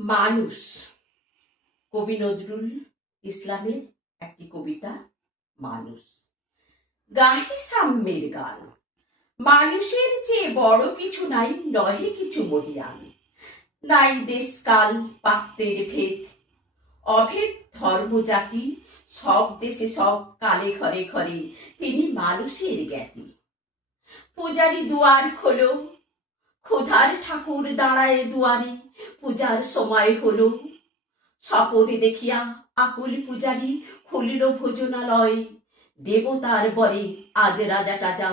মানুষ কবি নজরুল ইসলামের একটি কবিতা। মানুষ গাহি সাম্যের গান। মানুষের চেয়ে বড় কিছু নাই, নহে কিছু মহিয়ান। নাই দেশকাল পাত্রের ভেদ, অভেদ ধর্ম জাতি। সব দেশে সব কালে ঘরে ঘরে তিনি মানুষের জ্ঞাতি। পূজারি দুয়ার খোলো, ক্ষুধার ঠাকুর দাঁড়ায় দুয়ারে। পূজার সময় হলো, স্বপনে দেখিয়া আকুল পূজারি খুলিল ভোজনালয়। দেবতার বরে আজ রাজা টাজা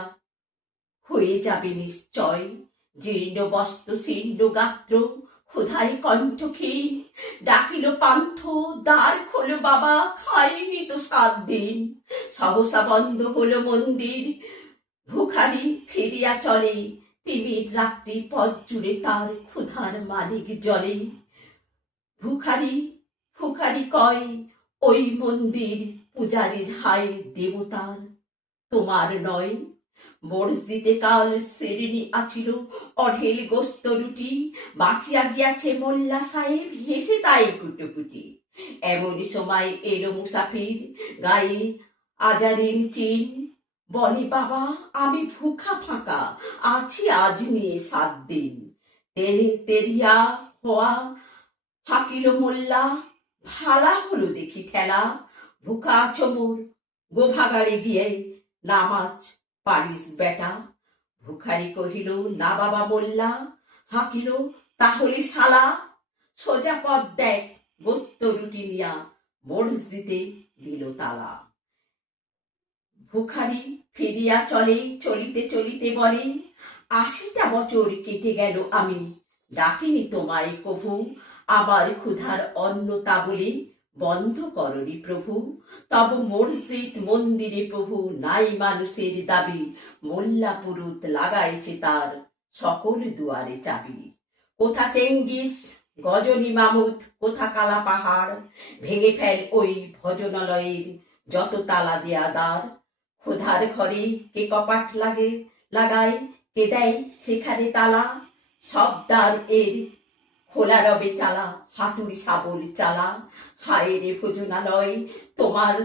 হয়ে যাবে নিশ্চয়। জীর্ণ বস্ত্র শীর্ণ গাত্র, ক্ষুধায় কণ্ঠ ক্ষীণ। ডাকিল পান্থ, দ্বার খোলো বাবা, খাইনি তো 7 দিন। সহসা বন্ধ হলো মন্দির, ভুখারি ফিরিয়া চলে। তিমির রাত্রি পথ জুড়ে তার ক্ষুধার মালিক জলে। ভুখারি ফুখারি কয়, ওই মন্দির পূজারীর হায় দেবতার, তোমার নয়। মসজিদে কাল শ্রেণী আছিল অঢেল গোস্ত রুটি। বাঁচিয়া গিয়াছে মোল্লা সাহেব, হেসে তাই কুটুকুটি। এমন সময় এলো মুসাফির, গায়ে আজারিন চিন। বলে বাবা আমি ভুখা ফাঁকা আছি আজ নিয়ে 7 দিন। তেরিয়া হওয়া হাকিল মোল্লা, ভালা হলো দেখি ঠেলা। ভুখা চমর গোভাগাড়ে গিয়ে নামাজ পারিস বেটা। ভুখারি কহিল না বাবা মোল্লা। হাকিল তাহলে শালা, সোজা পথ দেখ গোস্ত রুটি নিয়া। মসজিদে দিল তালা। ভুখারি ফিরিয়া চলে, চলিতে চলিতে বলে, 80টা বছর কেটে গেল আমি ডাকিনি তোমায় কভু। আবার ক্ষুধার অন্ন তা বলে বন্ধ করনি প্রভু। তব মসজিদ মন্দিরে প্রভু নাই মানুষের দাবি। মোল্লা পুরুত লাগাইছে তার সকল দুয়ারে চাবি। কোথা চেঙ্গিস গজনী মামুদ, কোথা কালা পাহাড়। ভেঙে ফেল ওই ভজনালয়ের যত তালা দেয়া দ্বার। ক্ষুধার ঘরে কে কপাট লাগায়, কে দেয় সেখানে তালা। সব দ্বার এর খোলা রবে চালা, হাতুড়ি শাবল চালা। হায় রে ভোজনালয় তোমার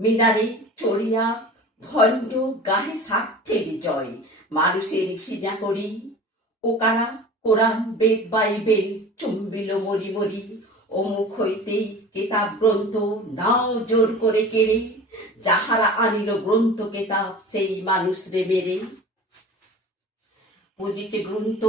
মিনারে চড়িয়া, ভণ্ড গাহে স্বার্থের জয়। মানুষের ঘৃণা করি ওকারা কোরআন বেদ বাইবেল চুম্বিল মরি মরি। অমুখ হইতে কেতাব গ্রন্থ নাও জোর করে কেড়ে। যাহারা আনিল গ্রন্থ কেতাব সেই মানুষ রে মেরে। পুঁজিতে গ্রন্থ